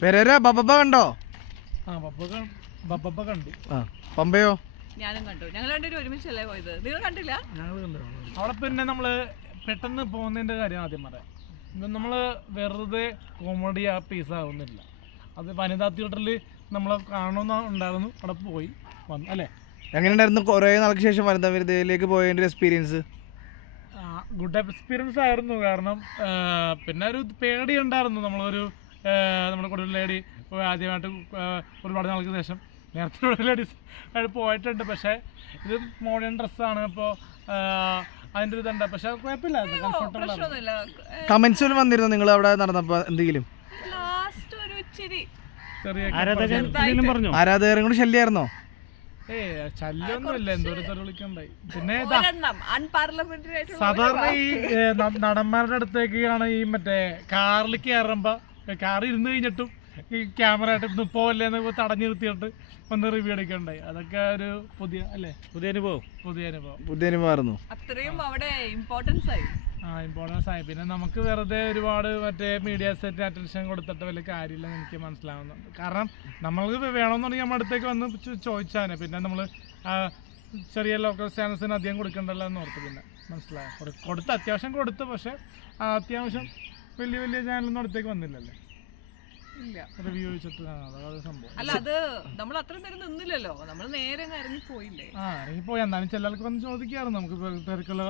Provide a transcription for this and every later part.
Pereira ബബബ കണ്ടോ? ബബ്ബ കണ്ടു. പമ്പയോ? ഞാനും കണ്ടു. ഞങ്ങൾ രണ്ടുപേരും ഒരുമിച്ചല്ലേ പോയത്, നിങ്ങൾ കണ്ടില്ല? അവിടെ പിന്നെ നമ്മള് പെട്ടെന്ന് പോകുന്നതിന്റെ കാര്യം ആദ്യം പറയാം. നമ്മള് വെറുതെ കോമഡി ആ പീസ് ആവുന്നില്ല. അത് വനിതാ തിയേറ്ററിൽ നമ്മളെ കാണണമെന്നുണ്ടായിരുന്നു, അവിടെ പോയി വന്നു അല്ലേ. എങ്ങനെയുണ്ടായിരുന്നു കുറേ നാൾക്ക് ശേഷം വനിതാ വിരുദ്ധയിലേക്ക് പോയതിന്റെ എക്സ്പീരിയൻസ്? ഗുഡ് എക്സ്പീരിയൻസ് ആയിരുന്നു. കാരണം പിന്നെ ഒരു പേടി ഉണ്ടായിരുന്നു. നമ്മുടെ കൊടുവള്ളി ലേഡി ആദ്യമായിട്ട് ഒരുപാട് നാൾക്ക് ശേഷം നേരത്തെ കൊടുവള്ളി ലേഡീസ് പോയിട്ടുണ്ട്. പക്ഷേ ഇത് മോഡേൺ ഡ്രസ്സാണ്, അപ്പോൾ അതിൻ്റെ ഒരു ഇതുണ്ട്. പക്ഷെ കുഴപ്പമില്ലായിരുന്നു, കംഫർട്ടബിൾ ആണ്. കമന്റ്സ് വന്നിരുന്നു നിങ്ങൾ അവിടെ നടന്നപ്പോൾ എന്തെങ്കിലും? ആരാധകരും കൂടി ശല്യമായിരുന്നോ? ശല്യമൊന്നുമില്ല, എന്തോരത്തോടെ വിളിക്കണ്ടായി. പിന്നെ സാധാരണ ഈ നടന്മാരുടെ അടുത്തേക്കാണ് ഈ മറ്റേ കാറിൽ കയറുമ്പോ കാറിൽ ഇരുന്ന് കഴിഞ്ഞിട്ടും ഈ ക്യാമറ ആയിട്ട് പോവല്ലേന്ന് തടഞ്ഞു നിർത്തിയിട്ട് ഒന്ന് റിവ്യൂ എടുക്കണ്ടായി. അതൊക്കെ ഒരു പുതിയ അനുഭവമായിരുന്നു. അത്രയും അവിടെ ഇമ്പോർട്ടൻസ് ആയി. ഇമ്പോർട്ടൻസ് ആയി. പിന്നെ നമുക്ക് വെറുതെ ഒരുപാട് മറ്റേ മീഡിയ സെറ്റ് അറ്റൻഷൻ കൊടുത്തിട്ട് വലിയ കാര്യമില്ലെന്ന് എനിക്ക് മനസ്സിലാവുന്നുണ്ട്. കാരണം നമ്മൾക്ക് വേണമെന്നുണ്ടെങ്കിൽ നമ്മുടെ അടുത്തേക്ക് വന്ന് ചോദിച്ചാൽ പിന്നെ നമ്മൾ ചെറിയ ലോക്കൽ ചാനൽസിന് അധികം കൊടുക്കണ്ടല്ലോ എന്ന് ഓർത്ത് പിന്നെ മനസ്സിലായി കൊടുത്ത് അത്യാവശ്യം കൊടുത്തു. പക്ഷെ അത്യാവശ്യം വലിയ വലിയ ചാനലൊന്നും അടുത്തേക്ക് വന്നില്ലല്ലേ. റിവ്യൂ വെച്ചിട്ട് സംഭവം അല്ല, അത് നമ്മൾ അത്രയും നേരം നിന്നില്ലല്ലോ, നമ്മൾ നേരെ ഇറങ്ങിപ്പോയില്ലേ. ഇറങ്ങിപ്പോയി. എന്നാലും ചില ആൾക്ക് വന്ന് ചോദിക്കാറ്. നമുക്ക് തിരക്കുള്ള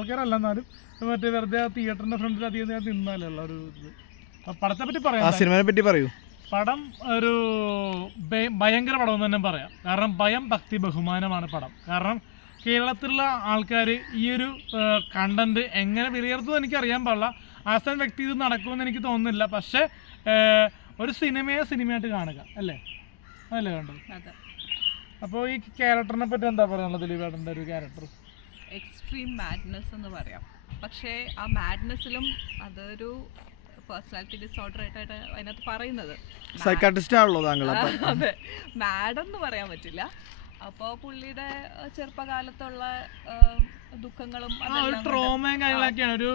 ആൾക്കാരല്ല, എന്നാലും മറ്റേ വെറുതെ തിയേറ്ററിന്റെ ഫ്രണ്ടിൽ അധികം നേരം നിന്നാലുള്ള ഒരു ഇത്. പടത്തെ പറ്റി പറയാം, സിനിമയെ പറ്റി പറയൂ. പടം ഒരു ഭയങ്കര പടം എന്ന് തന്നെ പറയാം. കാരണം ഭയം ഭക്തി ബഹുമാനമാണ് പടം. കാരണം കേരളത്തിലുള്ള ആൾക്കാർ ഈ ഒരു കണ്ടന്റ് എങ്ങനെ വിലയിരുത്തുമെന്ന് എനിക്കറിയാൻ പാടില്ല. ആസാൻ വ്യക്തി ഇത് നടക്കുമെന്ന് എനിക്ക് തോന്നുന്നില്ല. പക്ഷെ ഒരു സിനിമയായിട്ട് കാണുക അല്ലേ, അതല്ലേ വേണ്ടത്. അപ്പോൾ ഈ ക്യാരക്ടറിനെ പറ്റി എന്താ പറയാനുള്ളത്? ദിലീപേട്ടൻ്റെ ഒരു ക്യാരക്ടർ എക്സ്ട്രീം മാഡ്നെസ് എന്ന് പറയാം. പക്ഷേ ആ മാഡ്നെസ്സിലും അതൊരു പേഴ്സണാലിറ്റി ഡിസോർഡർ ആയിട്ടാണ് അതിനകത്ത് പറയുന്നത്. സൈക്കാട്രിസ്റ്റ് ആണല്ലോ താങ്കൾ? അതെ, മാഡെന്ന് പറയാൻ പറ്റില്ല. അപ്പോൾ പുള്ളിയുടെ ചെറുപ്പകാലത്തുള്ള ദുഃഖങ്ങളും ട്രോമയും കാര്യങ്ങളൊക്കെയാണ്. ഒരു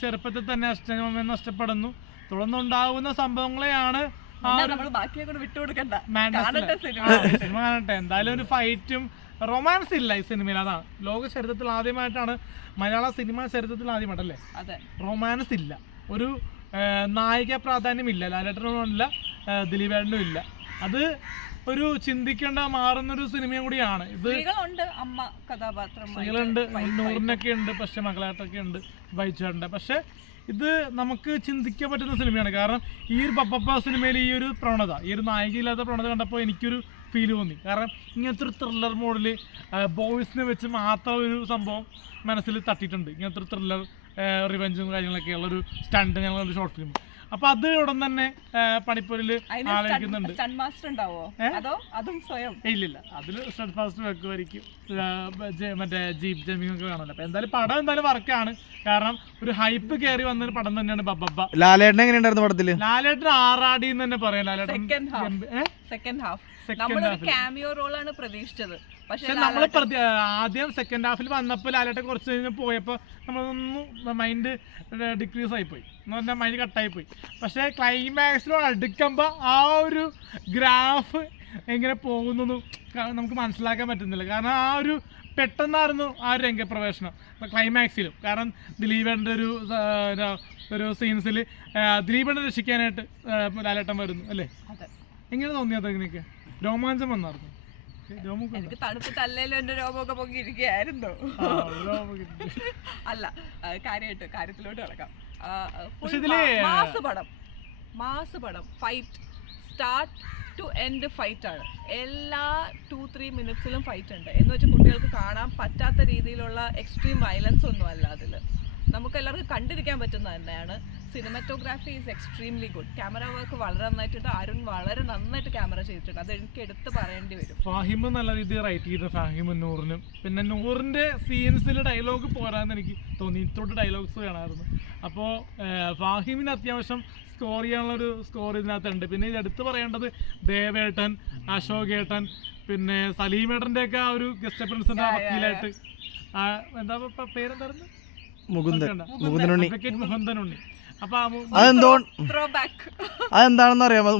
ചെറുപ്പത്തിൽ തന്നെ അച്ഛനും നഷ്ടപ്പെടുന്നു, തുടർന്നുണ്ടാകുന്ന സംഭവങ്ങളെയാണ് സിനിമ കാണട്ടെ. എന്തായാലും ഒരു ഫൈറ്റും റൊമാൻസ് ഇല്ല ഈ സിനിമയിൽ. അതാണ് ലോക ചരിത്രത്തിൽ ആദ്യമായിട്ടാണ്, മലയാള സിനിമ ചരിത്രത്തിൽ ആദ്യമായിട്ടല്ലേ റൊമാൻസ് ഇല്ല. ഒരു നായിക പ്രാധാന്യമില്ല, ലാലേട്ടനും ഇല്ല, ദിലീപേട്ടനും ഇല്ല. അത് ഒരു ചിന്തിക്കേണ്ട മാറുന്നൊരു സിനിമയും കൂടിയാണ് ഇത്. സ്ത്രീകളുണ്ട്, നൂറിനൊക്കെ ഉണ്ട്, പക്ഷെ മകളായിട്ടൊക്കെ ഉണ്ട്, ബൈച്ചേട്ടൻ്റെ. പക്ഷെ ഇത് നമുക്ക് ചിന്തിക്കാൻ പറ്റുന്ന സിനിമയാണ്. കാരണം ഈ ഒരു പപ്പ സിനിമയിൽ ഈ ഒരു പ്രവണത, ഈ ഒരു നായികയില്ലാത്ത പ്രവണത കണ്ടപ്പോൾ എനിക്കൊരു ഫീൽ തോന്നി. കാരണം ഇങ്ങനത്തെ ഒരു ത്രില്ലർ മോഡിൽ ബോയ്സിനെ വെച്ച് മാത്രം ഒരു സംഭവം മനസ്സിൽ തട്ടിയിട്ടുണ്ട്. ഇങ്ങനത്തെ ഒരു ത്രില്ലർ റിവെഞ്ചും കാര്യങ്ങളൊക്കെ ഉള്ളൊരു സ്റ്റണ്ട് ഞങ്ങളൊരു ഷോർട്ട് ഫിലിം. അപ്പൊ അത് ഉടൻ തന്നെ പണിപ്പൂരിൽ ആലോചിക്കുന്നുണ്ട്. ഇല്ലില്ല, അതില് സ്റ്റഡ് ഫാസ്റ്റ് വെക്കുമായിരിക്കും, മറ്റേ ജീപ്പ് ജമ്മിങ് ഒക്കെ കാണുമല്ലോ. അപ്പൊ എന്തായാലും പടം എന്തായാലും വർക്കാണ്. കാരണം ഒരു ഹൈപ്പ് കയറി വന്നൊരു പടം തന്നെയാണ് ബബ്ബ. ലാലേട്ടൻ എങ്ങനെയുണ്ടായിരുന്നു പടത്തില്? ലാലേട്ടൻ ആറാടി എന്ന് തന്നെ പറയാം. ലാലേട്ടൻ സെക്കൻഡ് ഹാഫ് നമ്മളൊരു ക്യാമിയോ റോളാണ് പ്രതീക്ഷിച്ചത്. പക്ഷെ നമ്മൾ ആദ്യം സെക്കൻഡ് ഹാഫിൽ വന്നപ്പോൾ ലാലേട്ടൻ കുറച്ച് കഴിഞ്ഞ് പോയപ്പോൾ നമ്മളൊന്നും മൈൻഡ് ഡിക്രീസ് ആയിപ്പോയി എന്ന് പറഞ്ഞാൽ മൈൻഡ് കട്ടായിപ്പോയി. പക്ഷേ ക്ലൈമാക്സിലോട് അടുക്കുമ്പോൾ ആ ഒരു ഗ്രാഫ് എങ്ങനെ പോകുന്നൊന്നും നമുക്ക് മനസ്സിലാക്കാൻ പറ്റുന്നില്ല. കാരണം ആ ഒരു പെട്ടെന്നായിരുന്നു ആ ഒരു രംഗപ്രവേശനം ക്ലൈമാക്സിലും. കാരണം ദിലീപേട്ടൻ്റെ ഒരു സീൻസിൽ ദിലീപേട്ടനെ രക്ഷിക്കാനായിട്ട് ലാലേട്ടൻ വരുന്നു അല്ലേ. എങ്ങനെ തോന്നിയത്? അങ്ങനെയൊക്കെ രോമാഞ്ചം വന്നായിരുന്നു. എനിക്ക് തണുപ്പ് തല്ലേലും എന്റെ രോമമൊക്കെ പൊങ്ങിയിരിക്കുകയായിരുന്നു. അല്ല, കാര്യത്തിലോട്ട് കിടക്കാം. മാസ് പടം fight start to end fight ആണ്. എല്ലാ 2-3 മിനിറ്റ്സിലും ഫൈറ്റ് ഉണ്ട്. എന്ന് വെച്ചാൽ കുട്ടികൾക്ക് കാണാൻ പറ്റാത്ത രീതിയിലുള്ള എക്സ്ട്രീം വയലൻസ് ഒന്നും അല്ല അതിൽ. നമുക്ക് എല്ലാവർക്കും കണ്ടിരിക്കാൻ പറ്റുന്ന തന്നെയാണ്. Cinematography is extremely good. Camera work വളരെ നന്നായിട്ടുണ്ട്. അരുൺ വളരെ നന്നായിട്ട് ക്യാമറ ചെയ്തിട്ടുണ്ട്. അത് എനിക്ക് എടുത്ത് പറയേണ്ടി വരും. ഫാഹിമ് നല്ല രീതിയിൽ റൈറ്റ് ചെയ്ത ഫാഹിമും നൂറിനും. പിന്നെ നൂറിൻ്റെ സീൻസിൽ ഡയലോഗ് പോരാന്ന് എനിക്ക് തോന്നി. ഇത്തോട്ട് ഡയലോഗ്സ് കാണാമായിരുന്നു. അപ്പോൾ ഫാഹിമിന് അത്യാവശ്യം സ്കോർ ചെയ്യാനുള്ളൊരു സ്കോർ ഇതിനകത്തുണ്ട്. പിന്നെ ഇത് എടുത്ത് പറയേണ്ടത് ദേവേട്ടൻ, അശോകേട്ടൻ, പിന്നെ സലീമേട്ടൻ്റെ ആ ഒരു ഗസ്റ്റ് അപ്പിയറൻസിൻ്റെ വക്കീലായിട്ട് എന്താ പേരെന്തായിരുന്നു? മുകുന്ദനുണ്ണി. അപ്പൊ ത്രോ ബാക്ക്. അതെന്താണെന്ന് അറിയാമോ?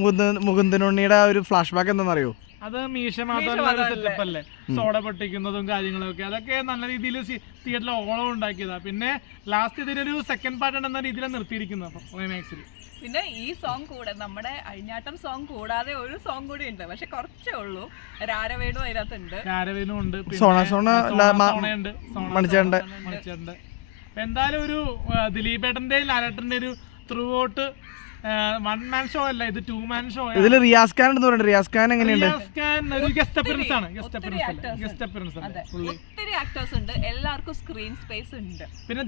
മുകുന്ദനുണ്ണിയുടെ ആ ഒരു ഫ്ലാഷ് ബാക്ക് എന്താണെന്നറിയോ? അത് മീശ മാത്രമുള്ള സെറ്റപ്പ് അല്ലേ, സോഡ പൊട്ടിക്കുന്നതും കാര്യങ്ങളൊക്കെ, അതൊക്കെ നല്ല രീതിയിൽ തിയേറ്ററിൽ ഓളം ഉണ്ടാക്കിയതാ. പിന്നെ ലാസ്റ്റ് ഇതിനൊരു സെക്കൻഡ് പാർട്ട് എന്ന രീതിയിലാണ് നിർത്തിയിരിക്കുന്നത് ക്ലൈമാക്സിൽ. പിന്നെ ഈ സോങ് കൂടെ നമ്മുടെ അഴിഞ്ഞാട്ടം സോങ് കൂടാതെ ഒരു സോങ് കൂടി ഉണ്ട്, പക്ഷെ കുറച്ചേ ഉള്ളൂ. രാരവേണു അതിനകത്തുണ്ട്, രാരവേണു ഉണ്ട്, സോണയുണ്ട്, മണിച്ചേട്ടന്റെ. എന്തായാലും ഒരു ദിലീപേട്ടന്റെ ലാലേട്ടന്റെ ഒരു through out one man show അല്ല, ഇത് 2 man ഷോ. ഇതില് റിയാസ് ഖാൻ എന്ന് പറയുന്നത്. റിയാസ് ഖാൻ എങ്ങനെയുണ്ട്? ഒത്തിരി ആക്ടേഴ്സ് ഉണ്ട്, എല്ലാവർക്കും സ്ക്രീൻ സ്പേസ് ഉണ്ട്. പിന്നെ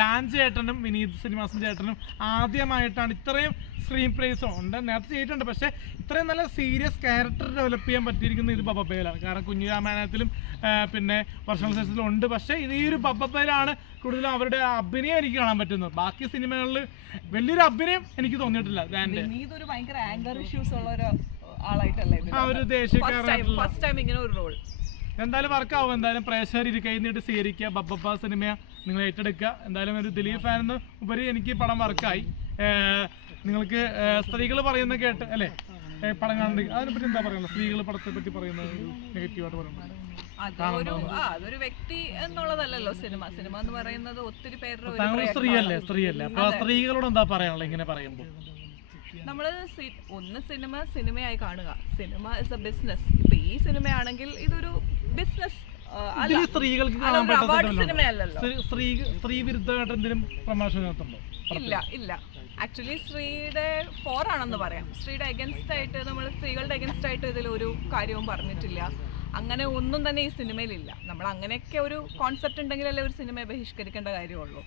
ഡാൻ ചേട്ടനും വിനീത് ശ്രീനിവാസൻ ചേട്ടനും ആദ്യമായിട്ടാണ് ഇത്രയും സ്ക്രീൻ പ്ലേസ് ഉണ്ട്. നേരത്തെ ചെയ്തിട്ടുണ്ട്, പക്ഷെ ഇത്രയും നല്ല സീരിയസ് ക്യാരക്ടർ ഡെവലപ്പ് ചെയ്യാൻ പറ്റിയിരിക്കുന്നത് ഇത് ബബ്ബപ്പയിലാണ്. കാരണം കുഞ്ഞിരാമായണത്തിലും പിന്നെ വർഷങ്ങൾ ശേഷത്തിലും ഉണ്ട്, പക്ഷെ ഇത് ഈ ഒരു ബബ്ബപ്പയിലാണ് കൂടുതലും അവരുടെ അഭിനയം എനിക്ക് കാണാൻ പറ്റുന്നത്. ബാക്കി സിനിമകളിൽ വലിയൊരു അഭിനയം എനിക്ക് തോന്നിയിട്ടില്ല. ഇതൊരു ഭയങ്കര ആങ്കർ ഇഷ്യൂസ് ഉള്ള ഒരു ആളായിട്ടല്ലേ, ഒരു ദേശീയക്കാരനായിട്ടുള്ള ഫസ്റ്റ് ടൈം ഇങ്ങനെ ഒരു റോൾ. എന്തായാലും വർക്കാവും. എന്തായാലും പ്രേക്ഷകർ ഇരു കൈ നീട്ടി സ്വീകരിക്കുക, ബബ്ബപ്പ സിനിമ നിങ്ങൾ ഏറ്റെടുക്കുക. എന്തായാലും ഒരു ദിലീപ് ഫാൻ എന്ന് ഉപരി എനിക്ക് പടം വർക്കായി. നിങ്ങൾക്ക് സ്ത്രീകൾ പറയുന്നത് കേട്ട് അല്ലേ പടം കാണുന്നുണ്ട്, അതിനെപ്പറ്റി എന്താ പറയുന്നത്? സ്ത്രീകൾ പടത്തെ പറ്റി പറയുന്നത് നെഗറ്റീവായിട്ട് പറയുന്നത് അതൊരു വ്യക്തി എന്നുള്ളതല്ലല്ലോ സിനിമ. സിനിമ എന്ന് പറയുന്നത് ഒത്തിരി പേരുടെ സ്ത്രീയല്ലേ. അപ്പൊ സ്ത്രീകളോട് എന്താ പറയാനുള്ളത് ഇങ്ങനെ പറയുമ്പോൾ? നമ്മള് ഒന്ന് സിനിമയായി കാണുക. Cinema is A business. ഇപ്പൊ ഈ സിനിമയാണെങ്കിൽ ഇതൊരു ബിസിനസ്, സ്ത്രീകൾക്ക് സിനിമയല്ലല്ലോ. സ്ത്രീ വിരുദ്ധമായിട്ട് എന്തെങ്കിലും പ്രമോഷൻ നടത്തുന്നുണ്ടോ? ഇല്ല. ആക്ച്വലി സ്ത്രീയുടെ ആണെന്ന് പറയാം. സ്ത്രീയുടെ അഗൻസ്റ്റ് ആയിട്ട്, നമ്മൾ സ്ത്രീകളുടെ അഗൻസ്റ്റ് ആയിട്ട് ഇതിലൊരു കാര്യവും പറഞ്ഞിട്ടില്ല. അങ്ങനെ ഒന്നും തന്നെ ഈ സിനിമയിലില്ല. നമ്മൾ അങ്ങനെയൊക്കെ ഒരു കോൺസെപ്റ്റ് ഉണ്ടെങ്കിലല്ലേ ഒരു സിനിമയെ ബഹിഷ്കരിക്കേണ്ട കാര്യമുള്ളൂ.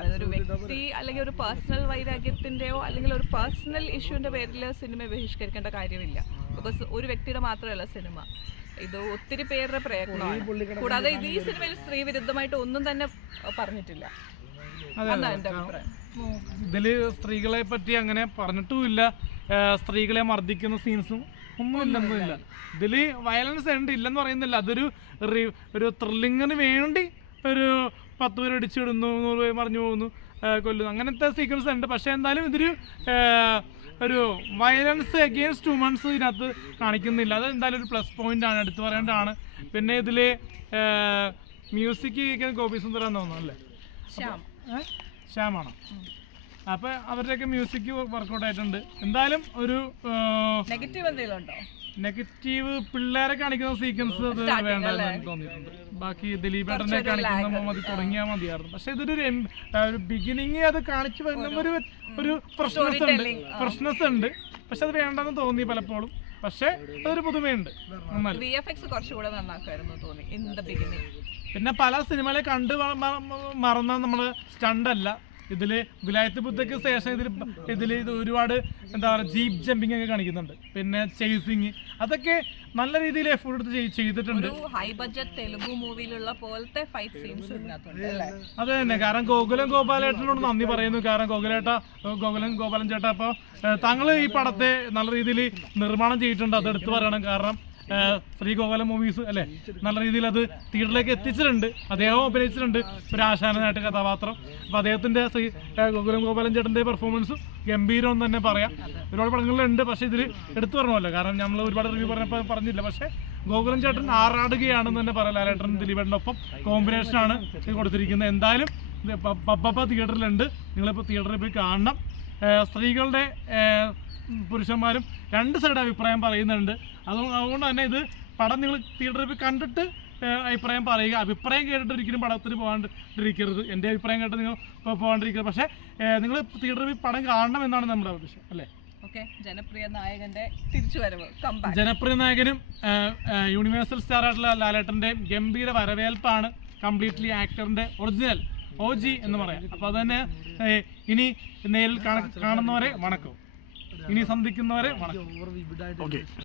അതൊരു വ്യക്തി അല്ലെങ്കിൽ ഒരു പേഴ്സണൽ വൈരാഗ്യത്തിൻ്റെയോ അല്ലെങ്കിൽ ഒരു പേഴ്സണൽ ഇഷ്യൂവിൻ്റെ പേരിൽ സിനിമയെ ബഹിഷ്കരിക്കേണ്ട കാര്യമില്ല. ബിക്കോസ് ഒരു വ്യക്തിയുടെ മാത്രമല്ല സിനിമ, ഇത് ഒത്തിരി പേരുടെ പ്രയത്നമാണ്. കൂടാതെ ഇത് ഈ സിനിമയിൽ സ്ത്രീ വിരുദ്ധമായിട്ട് ഒന്നും തന്നെ പറഞ്ഞിട്ടില്ല. ഇതില് സ്ത്രീകളെ പറ്റി അങ്ങനെ പറഞ്ഞിട്ടുമില്ല. സ്ത്രീകളെ മർദ്ദിക്കുന്ന സീൻസും ഒന്നും ഇല്ലെന്നില്ല. ഇതില് വയലൻസ് ഉണ്ട്, ഇല്ലെന്ന് പറയുന്നില്ല. അതൊരു ത്രില്ലിങ്ങിന് വേണ്ടി ഒരു 10 പേര് അടിച്ചിടുന്നു, 100 പേര് മറിഞ്ഞു പോകുന്നു, കൊല്ലുന്നു, അങ്ങനത്തെ സീക്വൻസ് ഉണ്ട്. പക്ഷെ എന്തായാലും ഇതൊരു ഒരു വയലൻസ് അഗെയിൻസ്റ്റ് വുമൻസ് ഇതിനകത്ത് കാണിക്കുന്നില്ല. അത് എന്തായാലും ഒരു പ്ലസ് പോയിന്റ് ആണ്, എടുത്തു പറയേണ്ടതാണ്. പിന്നെ ഇതില് മ്യൂസിക് ഗോപി സുന്ദറാന്ന് തോന്നുന്നു അല്ലേ, ശ്യാമാണോ? അപ്പൊ അവരുടെയൊക്കെ മ്യൂസിക് വർക്കൗട്ട് ആയിട്ടുണ്ട്. എന്തായാലും ഒരു നെഗറ്റീവ് പിള്ളേരെ കാണിക്കുന്ന സീക്വൻസ് അത് വേണ്ടെന്ന് എനിക്ക് തോന്നിയിട്ടുണ്ട്. ബാക്കി ദിലീപേട്ടനെ കാണിക്കുന്ന മതി, തുടങ്ങിയാൽ മതിയായിരുന്നു. പക്ഷെ ഇതൊരു ബിഗിനിങ് അത് കാണിച്ചു വരുന്ന ഒരു ഫ്രഷ്നെസ് ഉണ്ട്. പക്ഷെ അത് വേണ്ടെന്ന് തോന്നി പലപ്പോഴും. പക്ഷെ അതൊരു പുതുമയുണ്ട്. പിന്നെ പല സിനിമകളെ കണ്ട് മറന്ന നമ്മള് സ്റ്റണ്ടല്ല. ഇതില് വിലായത്ത് ബുദ്ധയ്ക്ക് ശേഷം ഇതില് ഒരുപാട് എന്താ പറയുക ജീപ്പ് ജമ്പിങ് ഒക്കെ കാണിക്കുന്നുണ്ട്. പിന്നെ ചേസിങ്, അതൊക്കെ നല്ല രീതിയിൽ എഫോർട്ട് എടുത്ത് ചെയ്തിട്ടുണ്ട്. ഹൈ ബഡ്ജറ്റ് തെലുഗു മൂവിയിലുള്ള പോലത്തെ ഫൈറ്റ് സീൻസ് അത് തന്നെ. കാരണം ഗോകുലം ഗോപാലേട്ടനോട് നന്ദി പറയുന്നു. കാരണം ഗോകുലം ഗോപാലൻ ചേട്ടാ, അപ്പോൾ താങ്കൾ ഈ പടത്തെ നല്ല രീതിയിൽ നിർമ്മാണം ചെയ്തിട്ടുണ്ട്, അത് എടുത്തു പറയണം. കാരണം ശ്രീ ഗോപാലൻ മൂവീസ് അല്ലേ നല്ല രീതിയിൽ അത് തിയേറ്ററിലേക്ക് എത്തിച്ചിട്ടുണ്ട്. അദ്ദേഹം അഭിനയിച്ചിട്ടുണ്ട് ഒരു ആശാനായിട്ട് കഥാപാത്രം. അപ്പോൾ അദ്ദേഹത്തിൻ്റെ ഗോകുലം ഗോപാലൻ ചേട്ടൻ്റെ പെർഫോമൻസും ഗംഭീരം തന്നെ പറയാം. ഒരുപാട് പടങ്ങളിലുണ്ട്, പക്ഷേ ഇതിൽ എടുത്തു പറഞ്ഞല്ലോ. കാരണം നമ്മൾ ഒരുപാട് റിവ്യൂ പറഞ്ഞില്ല. പക്ഷേ ഗോകുലം ചേട്ടൻ ആറാടുകയാണെന്ന് തന്നെ പറയാം. ലാലേട്ടൻ ദിലീപേട്ടൻ്റെ ഒപ്പം കോമ്പിനേഷനാണ് കൊടുത്തിരിക്കുന്നത്. എന്തായാലും പപ്പ തിയേറ്ററിലുണ്ട്, നിങ്ങളിപ്പോൾ തിയേറ്ററിൽ പോയി കാണണം. സ്ത്രീകളുടെ പുരുഷന്മാരും രണ്ട് സൈഡ് അഭിപ്രായം പറയുന്നുണ്ട്. അതുകൊണ്ട് തന്നെ ഇത് പടം നിങ്ങൾ തിയേറ്ററിൽ പോയി കണ്ടിട്ട് അഭിപ്രായം പറയുക. അഭിപ്രായം കേട്ടിട്ട് ഒരിക്കലും പടത്തിന് പോകാണ്ടിരിക്കരുത്. എൻ്റെ അഭിപ്രായം കേട്ട് നിങ്ങൾ പോകാണ്ടിരിക്കരുത്. പക്ഷേ നിങ്ങൾ തിയേറ്ററിൽ പോയി പടം കാണണം എന്നാണ് നമ്മുടെ ഉദ്ദേശം അല്ലേ. ജനപ്രിയ നായകന്റെ തിരിച്ചുവരവ്, ജനപ്രിയ നായകനും യൂണിവേഴ്സൽ സ്റ്റാർ ആയിട്ടുള്ള ലാലേട്ടൻ്റെ ഗംഭീര വരവേൽപ്പാണ്. കംപ്ലീറ്റ്ലി ആക്ടറിൻ്റെ ഒറിജിനൽ OG എന്ന് പറയാം. അപ്പോൾ അത് തന്നെ ഇനി നേരിൽ കാണുന്നവരെ വണക്കം, ഇനി സന്ധിക്കുന്നവരെ വണക്കം.